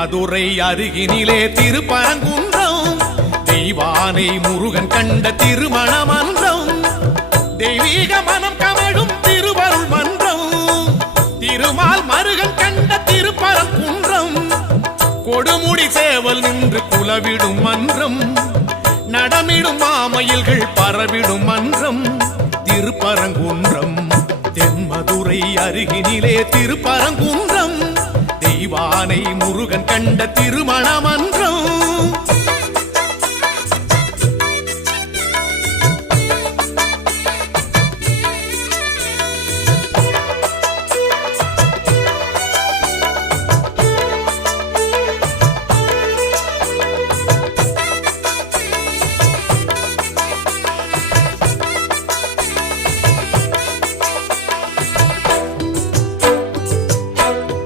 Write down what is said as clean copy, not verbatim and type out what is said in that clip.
தென்மதுரை அருகினிலே திருப்பரங்குன்றம் தெய்வானை முருகன் கண்ட திருமண மன்றம் தெய்வீக மனம் கமழும் திருவருள் மன்றம் திருமால் மருகன் கண்ட திருப்பரங்குன்றம் கொடுமுடி சேவல் நின்று குலவிடும் மன்றம் நடமிடும் மாமயில்கள் பரவிடும் மன்றம் திருப்பரங்குன்றம் தென்மதுரை அருகினிலே திருப்பரங்குன்றம் தெய்வானை முருகன் கண்ட திருமண மன்றம்